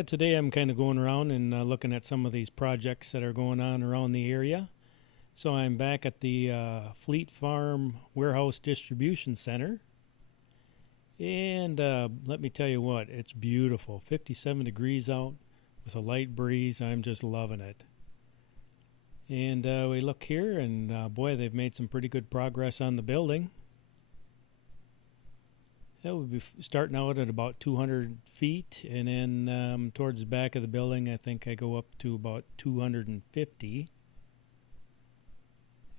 Today I'm kind of going around and looking at some of these projects that are going on around the area. So I'm back at the Fleet Farm Warehouse Distribution Center. And let me tell you what, it's beautiful. 57 degrees out with a light breeze. I'm just loving it. And we look here, and boy, they've made some pretty good progress on the building. That would be starting out at about 200 feet, and then towards the back of the building, I think I go up to about 250.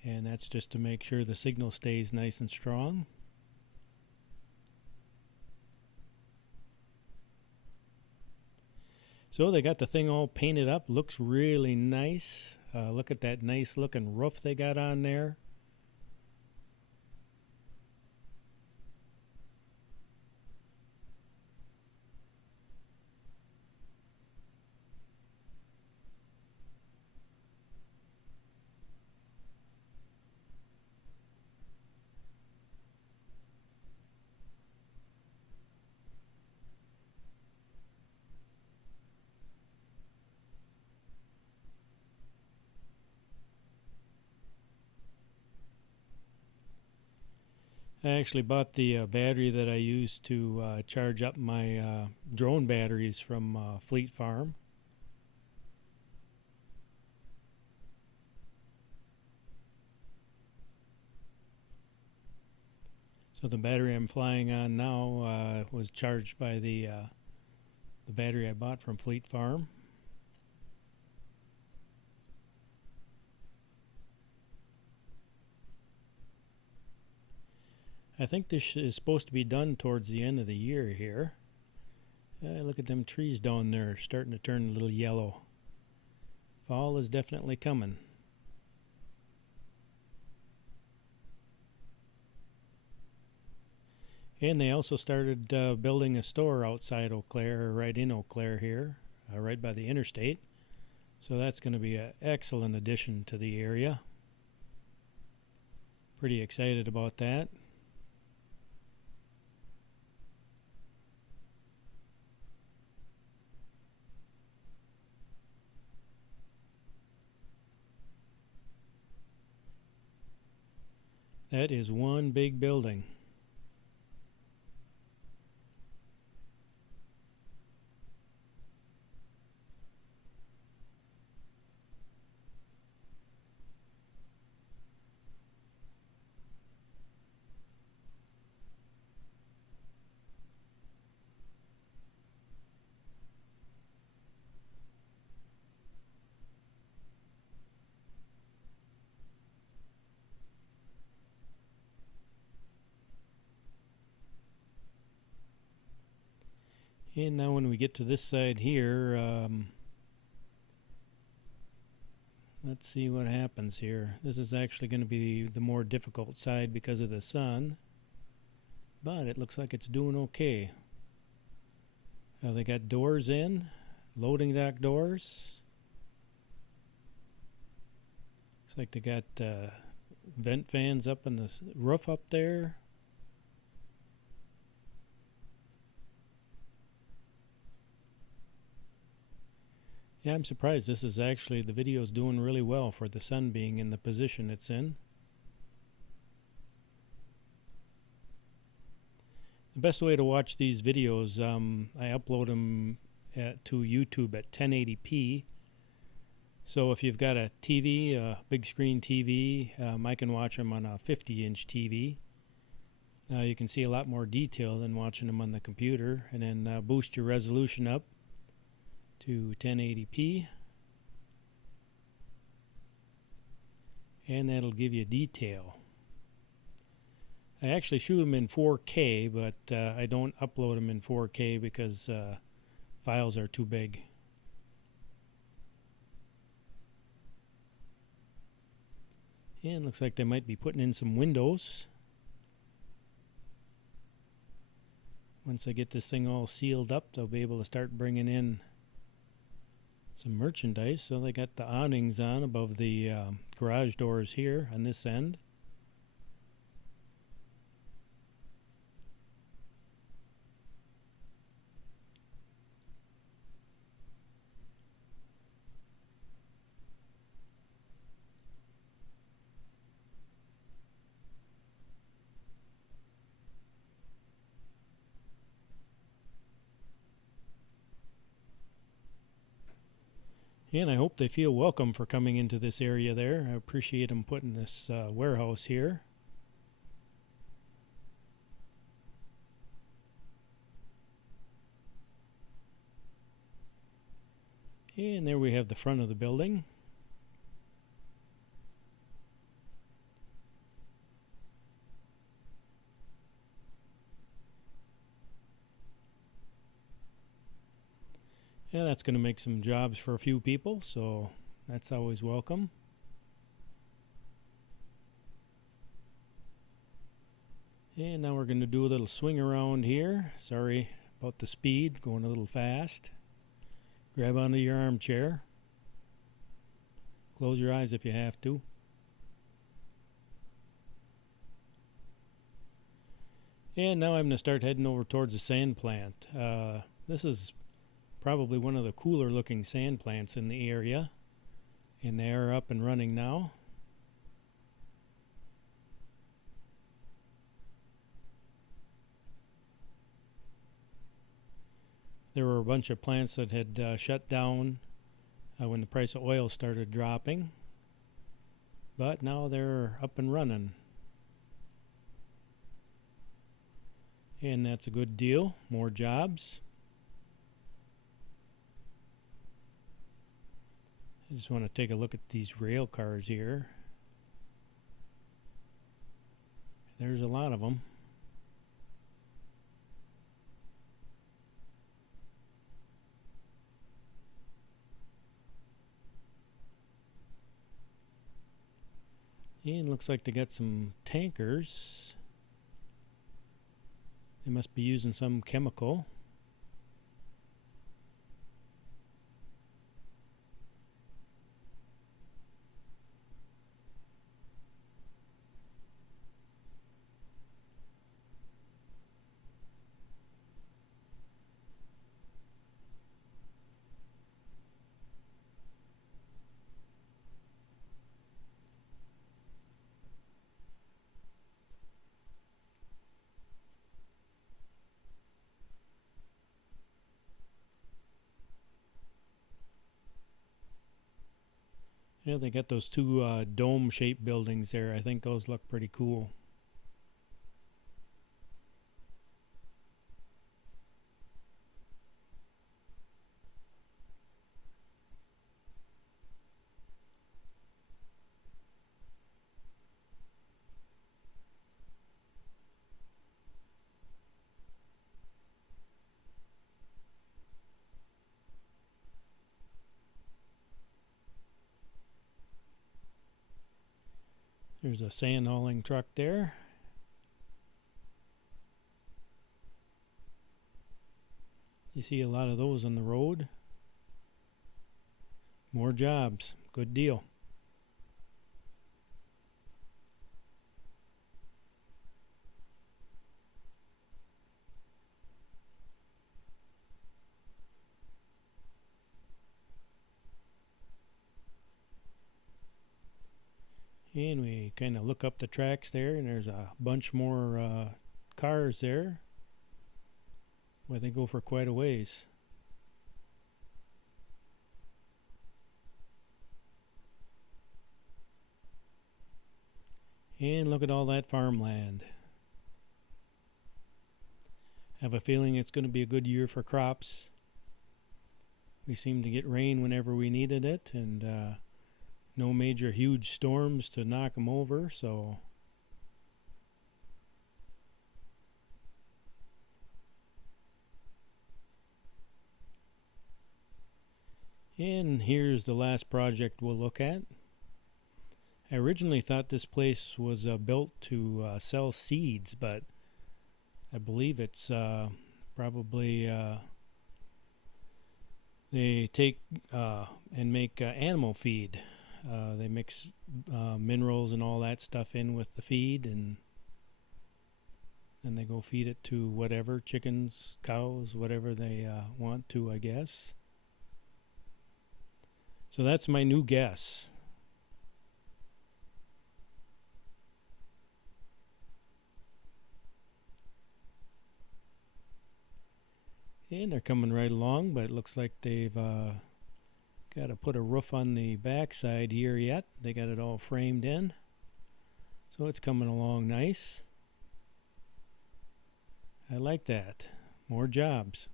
And that's just to make sure the signal stays nice and strong. So they got the thing all painted up, looks really nice. Look at that nice looking roof they got on there. I actually bought the battery that I use to charge up my drone batteries from Fleet Farm. So the battery I'm flying on now was charged by the battery I bought from Fleet Farm. I think this is supposed to be done towards the end of the year here. Look at them trees down there starting to turn a little yellow. Fall is definitely coming. And they also started building a store outside Eau Claire, right in Eau Claire here, right by the interstate. So that's going to be an excellent addition to the area. Pretty excited about that. That is one big building. And now when we get to this side here, let's see what happens here. This is actually going to be the more difficult side because of the sun, but it looks like it's doing okay. They got doors in, loading dock doors. Looks like they got vent fans up in the roof up there. Yeah, I'm surprised. This is actually, the video is doing really well for the sun being in the position it's in. The best way to watch these videos, I upload them to YouTube at 1080p. So if you've got a TV, a big screen TV, I can watch them on a 50-inch TV. You can see a lot more detail than watching them on the computer, and then boost your resolution up to 1080p, and that'll give you detail. I actually shoot them in 4K, but I don't upload them in 4K because files are too big. And looks like they might be putting in some windows. Once I get this thing all sealed up, they'll be able to start bringing in some merchandise. So they got the awnings on above the garage doors here on this end. And I hope they feel welcome for coming into this area there. I appreciate them putting this warehouse here. And there we have the front of the building. Yeah, that's going to make some jobs for a few people, so that's always welcome. And now we're going to do a little swing around here. Sorry about the speed, going a little fast. Grab onto your armchair. Close your eyes if you have to. And now I'm going to start heading over towards the sand plant. This is probably one of the cooler looking sand plants in the area. And they are up and running now. There were a bunch of plants that had shut down when the price of oil started dropping. But now they're up and running. And that's a good deal. More jobs. I just want to take a look at these rail cars here. There's a lot of them. And looks like they got some tankers. They must be using some chemical. Yeah, they got those two dome-shaped buildings there. I think those look pretty cool. There's a sand hauling truck there. You see a lot of those on the road. More jobs. Good deal. And we kind of look up the tracks there, and there's a bunch more cars there. Well, they go for quite a ways. And look at all that farmland. I have a feeling it's going to be a good year for crops. We seem to get rain whenever we needed it, and no major huge storms to knock them over, so and here's the last project we'll look at. I originally thought this place was built to sell seeds, but I believe it's probably they take and make animal feed. They mix minerals and all that stuff in with the feed, and then they go feed it to whatever, chickens, cows, whatever they want to, I guess. So that's my new guess. And they're coming right along, but it looks like they've Got to put a roof on the back side here yet. They got it all framed in. So it's coming along nice. I like that. More jobs.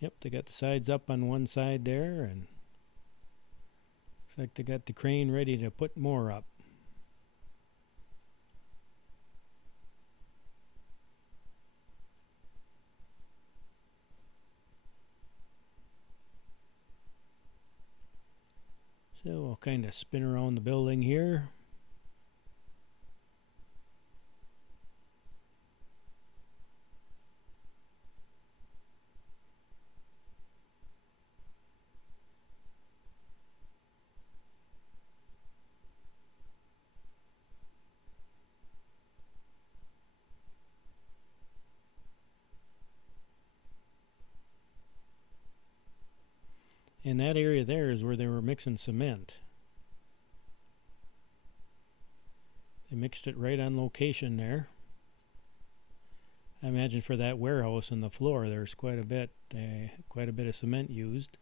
Yep, they got the sides up on one side there, and looks like they got the crane ready to put more up. So we'll kind of spin around the building here. And that area there is where they were mixing cement. They mixed it right on location there. I imagine for that warehouse and the floor, there's quite a bit of cement used.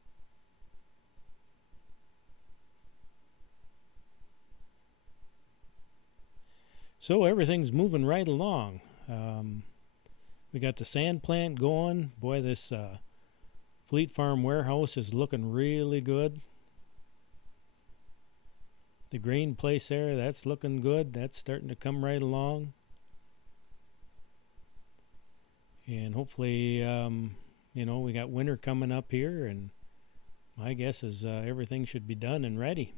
So everything's moving right along. We got the sand plant going. Boy, this Fleet Farm warehouse is looking really good. The grain place there, that's looking good. That's starting to come right along. And hopefully, we got winter coming up here, and my guess is everything should be done and ready.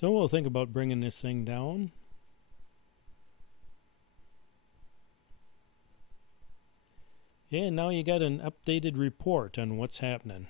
So we'll think about bringing this thing down. Yeah, now you got an updated report on what's happening.